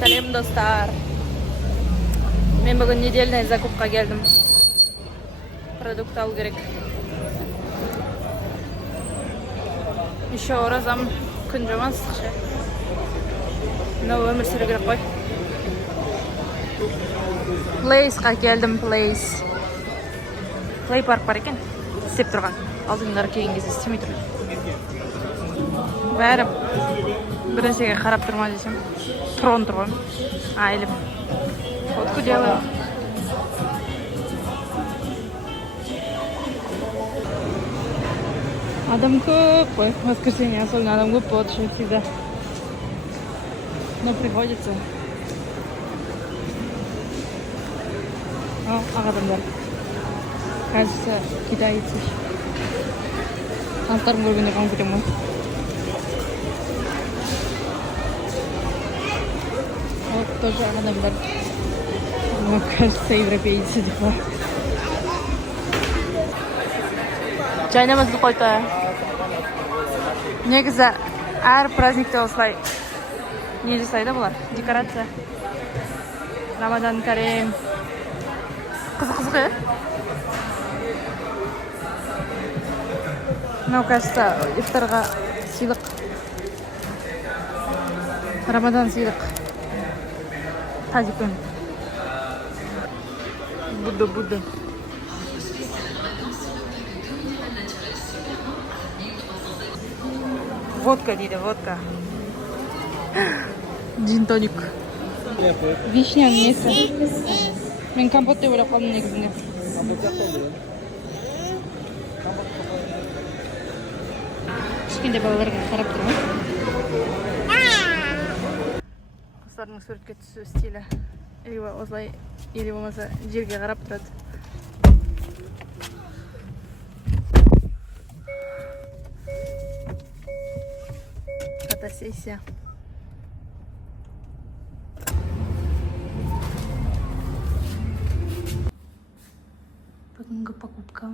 Салем, достар. Мен бүгін недельный закупқа келдім. Продукт алу керек. Еще оразам күн жаман ыстық. Мынау өмір сүру керек қой. Плейсқа келдім, плейс. Плей парк бар екен. Істеп тұрған. Алдыңдар келген кезде істемей тұр. Бәрі бір нәрсеге қарап тұрма десем. Трон тұр ғой. Айлым. Фотку делаю. Адам көп қой. Воскресенье особенно адам көп болады всегда. Но приходится. Ақ адамдар. Кажется, китайцы. Таныстарым көргенде қам кетем ғой. Вот тоже адамдар. Ну, кажется, европейцы типа. Жайнамазды қойды. Негізі әр праздникте осылай не жасайды бұлар? Декорация. Рамадан Карим. Қызық, е? Мынау, кажется, ифтарға сыйлық. Рамадан сыйлық. Тазикпен. Будда. Водка дейді, водка. Джин-тоник. Вишня несі. Мен компот деп ойлап қалдым негізінде. Кішкентай балаларға қарап тұрмын. Қыздардың суретке түсу стилі. Осылай, или болмаса жерге қарап тұрады. Фотосессия. Бүгінгі покупка.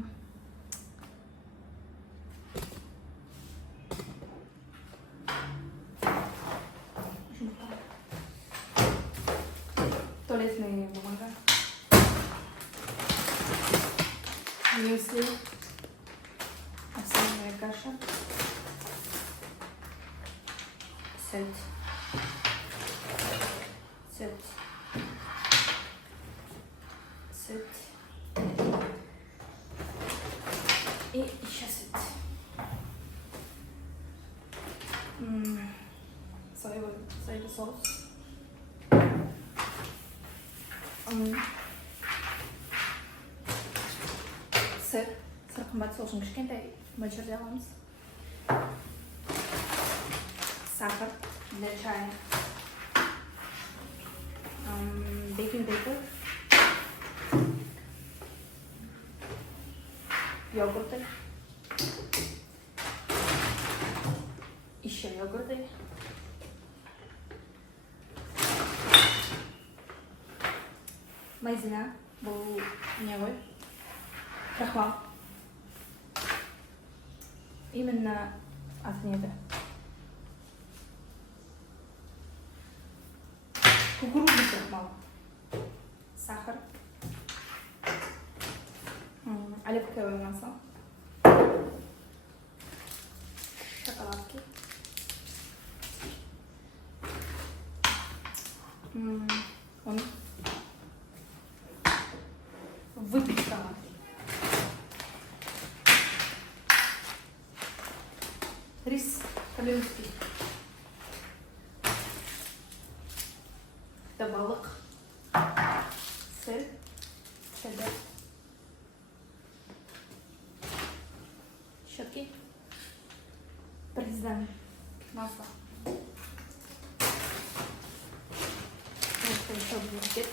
Туалетная бумага. Мюсли. Овсяная каша. Сельдь. И еще сельдь. Соевый соус. Сыр қымбат сосын кішкентай мөлшерде аламыз. Сахар для чая. Бейкинг пейпер. Йогурты. Еще йогурты. Майзина. Бұл не ғой? Крахмал. Именно от неба. Кукурузный крахмал. Сахар. Оливковое масло. Шоколадки. Выпечка. Рис калинский. Балық. Сыр. Сәлдә. Щетки. Президент. Масло. Это еще будет.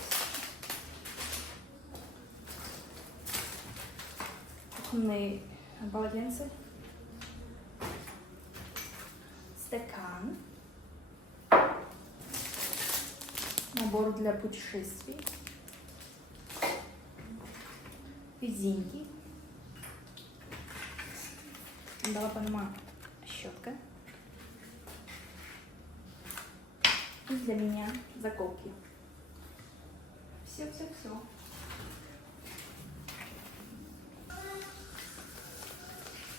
Кухонные полотенца. Стакан. Набор для путешествий. Резинки. Лапанма щетка. И для меня заколки. Все.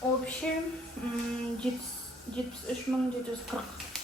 В общем, 73 740.